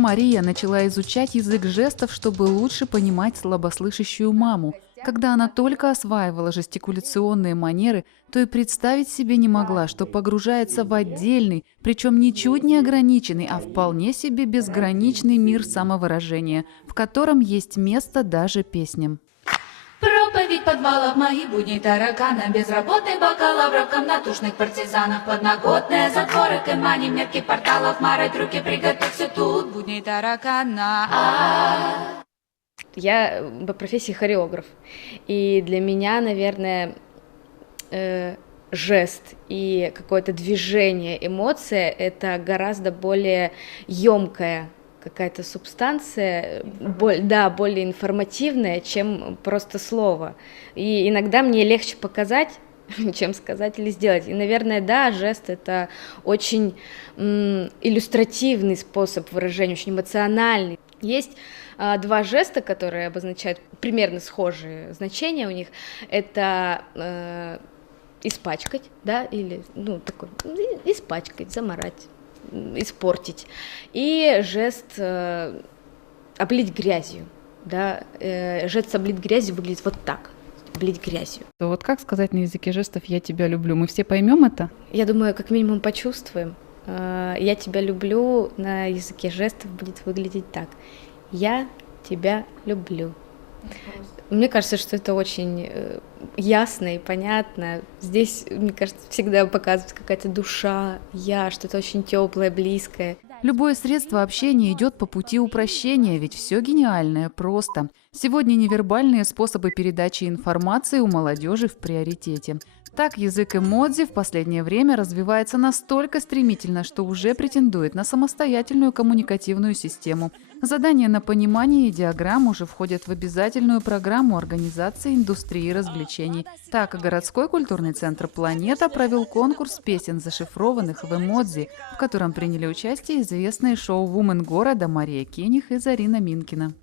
Мария начала изучать язык жестов, чтобы лучше понимать слабослышащую маму. Когда она только осваивала жестикуляционные манеры, то и представить себе не могла, что погружается в отдельный, причем ничуть не ограниченный, а вполне себе безграничный мир самовыражения, в котором есть место даже песням. Проповедь подвала в мои будни таракана, безработных бакалавров, комнатушных партизанов, подноготные затворы, кэмани, мерки порталов, марать руки, приготовься тут, будни таракана. Я по профессии хореограф, и для меня, наверное, жест и какое-то движение, эмоция — это гораздо более емкая какая-то субстанция, более информативная, чем просто слово. И иногда мне легче показать, чем сказать или сделать. И, наверное, да, жест — это очень иллюстративный способ выражения, очень эмоциональный. Есть два жеста, которые обозначают примерно схожие значения у них. Это испачкать, да, или, испачкать, замарать, испортить. И жест облить грязью, да, жест облить грязью выглядит вот так. Облить грязью. Вот как сказать на языке жестов «я тебя люблю»? Мы все поймем это? Я думаю, как минимум почувствуем. «Я тебя люблю» на языке жестов будет выглядеть так. «Я тебя люблю». Мне кажется, что это очень ясно и понятно. Здесь, мне кажется, всегда показывается какая-то душа, что-то очень теплое, близкое. Любое средство общения идет по пути упрощения, ведь все гениальное просто. Сегодня невербальные способы передачи информации у молодежи в приоритете. Так, язык эмодзи в последнее время развивается настолько стремительно, что уже претендует на самостоятельную коммуникативную систему. Задания на понимание идеограмм уже входят в обязательную программу организации индустрии развлечений. Так, городской культурный центр «Планета» провел конкурс песен, зашифрованных в эмодзи, в котором приняли участие известные шоу-вумен города Мария Кених и Зарина Минкина.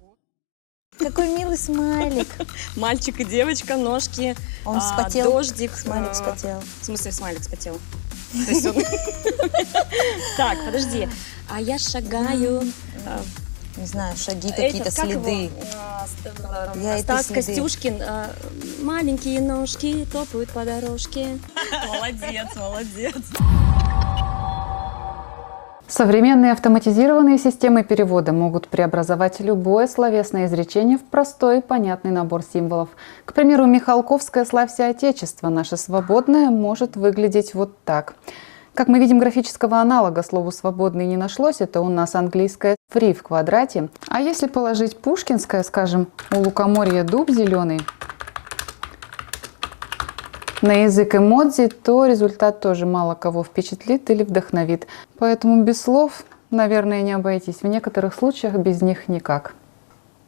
Какой милый смайлик. Мальчик и девочка, ножки, Он вспотел. дождик. Смайлик вспотел. В смысле, смайлик вспотел? Так, подожди. А я шагаю. Не знаю, шаги какие-то, следы. Стас Костюшкин. Маленькие ножки топают по дорожке. Молодец, молодец. Современные автоматизированные системы перевода могут преобразовать любое словесное изречение в простой и понятный набор символов. К примеру, Михалковское «Славься Отечество» наше свободное может выглядеть вот так. Как мы видим, графического аналога слову «свободный» не нашлось, это у нас английское «free» в квадрате. А если положить пушкинское, скажем, «у лукоморья дуб зеленый», на язык эмодзи, то результат тоже мало кого впечатлит или вдохновит. Поэтому без слов, наверное, не обойтись. В некоторых случаях без них никак.